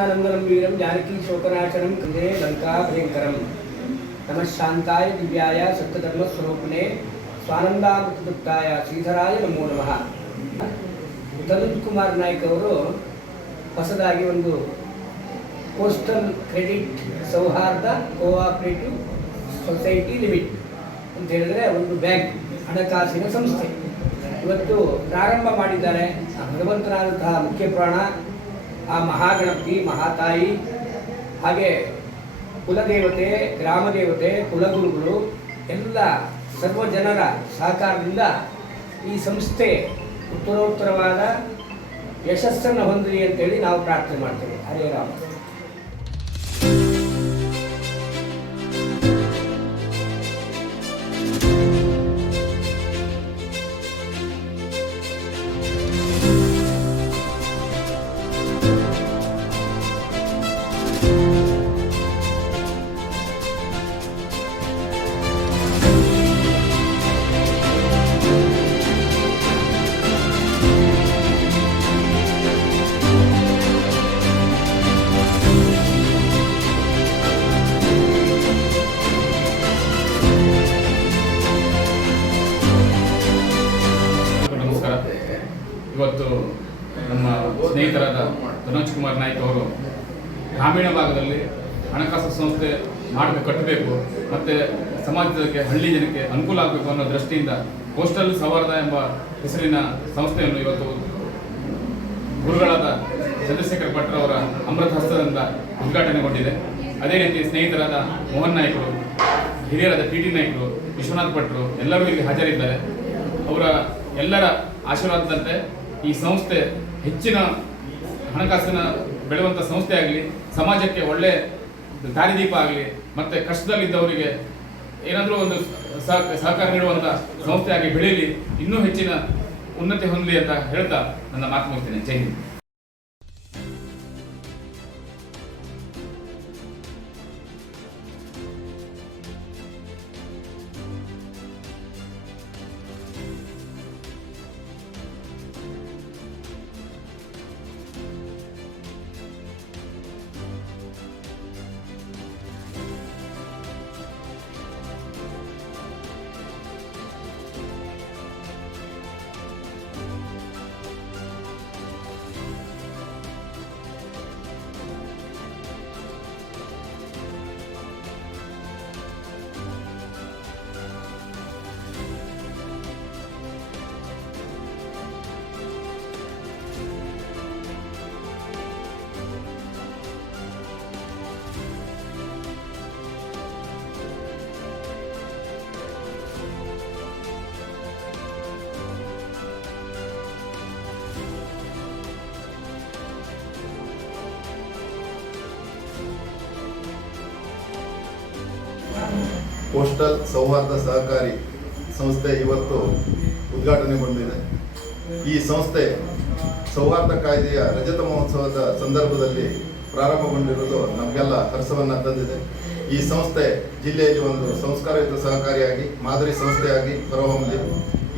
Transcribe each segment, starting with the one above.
लक्ष्मणानंदनं वीरं जानकी शोकनाशनं कृते लंका भयंकरं नमः शांताय दिव्याय सत्यधर्मस्वरूपिणे स्वानंदामृतदुक्ताय श्रीधराय नमो नमः. ತನುಜ್ ಕುಮಾರ್ ನಾಯ್ಕ್ ಅವರು ಹೊಸದಾಗಿ ಒಂದು ಕೋಸ್ಟಲ್ ಕ್ರೆಡಿಟ್ ಸೌಹಾರ್ದ ಕೋಆಪರೇಟಿವ್ ಸೊಸೈಟಿ ಲಿಮಿಟ್ ಅಂತ ಹೇಳಿದ್ರೆ ಒಂದು ಬ್ಯಾಂಕ್ ಹಣಕಾಸಿನ ಸಂಸ್ಥೆ ಇವತ್ತು ಪ್ರಾರಂಭ ಮಾಡಿದ್ದಾರೆ. ಭಗವಂತನಾದಂತಹ ಮುಖ್ಯ ಪ್ರಾಣ ಆ ಮಹಾಗಣಪತಿ ಮಹಾತಾಯಿ ಹಾಗೆ ಕುಲದೇವತೆ ಗ್ರಾಮದೇವತೆ ಕುಲಗುರುಗಳು ಎಲ್ಲ ಸರ್ವ ಜನರ ಸಹಕಾರದಿಂದ ಈ ಸಂಸ್ಥೆ ಉತ್ತರೋತ್ತರವಾದ ಯಶಸ್ಸನ್ನು ಹೊಂದಲಿ ಅಂತೇಳಿ ನಾವು ಪ್ರಾರ್ಥನೆ ಮಾಡ್ತೇವೆ. ಹರೇ ರಾಮ. ಇವತ್ತು ನಮ್ಮ ಸ್ನೇಹಿತರಾದ ತನುಜ್ ಕುಮಾರ್ ನಾಯ್ಕ್ ಅವರು ಗ್ರಾಮೀಣ ಭಾಗದಲ್ಲಿ ಹಣಕಾಸು ಸಂಸ್ಥೆ ಕಟ್ಟಬೇಕು ಮತ್ತು ಸಮಾಜಕ್ಕೆ ಹಳ್ಳಿ ಜನಕ್ಕೆ ಅನುಕೂಲ ಆಗಬೇಕು ಅನ್ನೋ ದೃಷ್ಟಿಯಿಂದ ಕೋಸ್ಟಲ್ ಸೌಹಾರ್ದ ಎಂಬ ಹೆಸರಿನ ಸಂಸ್ಥೆಯನ್ನು ಇವತ್ತು ಗುರುಗಳಾದ ಚಂದ್ರಶೇಖರ್ ಭಟ್ರವರ ಅಮೃತ ಹಸ್ತದಿಂದ ಉದ್ಘಾಟನೆಗೊಂಡಿದೆ. ಅದೇ ರೀತಿ ಸ್ನೇಹಿತರಾದ ಮೋಹನ್ ನಾಯ್ಕರು, ಹಿರಿಯರಾದ ಟಿ ನಾಯ್ಕರು, ವಿಶ್ವನಾಥ್ ಭಟ್ರು ಎಲ್ಲರೂ ಇಲ್ಲಿ ಹಾಜರಿದ್ದಾರೆ. ಅವರ ಎಲ್ಲರ ಆಶೀರ್ವಾದದಂತೆ ಈ ಸಂಸ್ಥೆ ಹೆಚ್ಚಿನ ಹಣಕಾಸಿನ ಬೆಳೆಯುವಂಥ ಸಂಸ್ಥೆ ಆಗಲಿ, ಸಮಾಜಕ್ಕೆ ಒಳ್ಳೆ ದಾರಿದೀಪ ಆಗಲಿ, ಮತ್ತು ಕಷ್ಟದಲ್ಲಿದ್ದವರಿಗೆ ಏನಾದರೂ ಒಂದು ಸಹಕಾರ ನೀಡುವಂಥ ಸಂಸ್ಥೆಯಾಗಿ ಬೆಳೀಲಿ, ಇನ್ನೂ ಹೆಚ್ಚಿನ ಉನ್ನತಿ ಹೊಂದಲಿ ಅಂತ ಹೇಳ್ತಾ ನನ್ನ ಮಾತು ಮುಗಿಸ್ತೇನೆ. ಜೈ ಹಿಂದ್. ಕೋಸ್ಟಲ್ ಸೌಹಾರ್ದ ಸಹಕಾರಿ ಸಂಸ್ಥೆ ಇವತ್ತು ಉದ್ಘಾಟನೆಗೊಂಡಿದೆ. ಈ ಸಂಸ್ಥೆ ಸೌಹಾರ್ದ ಕಾಯ್ದೆಯ ರಜತ ಮಹೋತ್ಸವದ ಸಂದರ್ಭದಲ್ಲಿ ಪ್ರಾರಂಭಗೊಂಡಿರುವುದು ನಮಗೆಲ್ಲ ಹರ್ಷವನ್ನು ತಂದಿದೆ. ಈ ಸಂಸ್ಥೆ ಜಿಲ್ಲೆಯಲ್ಲಿ ಒಂದು ಸಂಸ್ಕಾರಯುತ ಸಹಕಾರಿಯಾಗಿ ಮಾದರಿ ಸಂಸ್ಥೆಯಾಗಿ ಹೊರಹೊಮ್ಮಲಿ.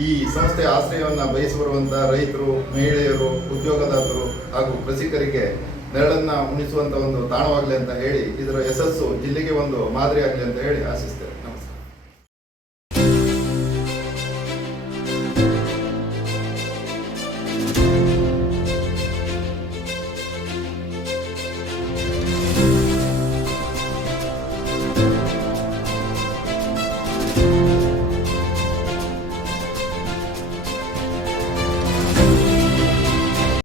ಈ ಸಂಸ್ಥೆಯ ಆಶ್ರಯವನ್ನು ಬಯಸಿಬರುವಂಥ ರೈತರು, ಮಹಿಳೆಯರು, ಉದ್ಯೋಗದಾತರು ಹಾಗೂ ಕೃಷಿಕರಿಗೆ ನೆರಳನ್ನು ಉಣಿಸುವಂಥ ಒಂದು ತಾಣವಾಗಲಿ ಅಂತ ಹೇಳಿ, ಇದರ ಯಶಸ್ಸು ಜಿಲ್ಲೆಗೆ ಒಂದು ಮಾದರಿ ಆಗಲಿ ಅಂತ ಹೇಳಿ ಆಶಿಸ್ತೇವೆ.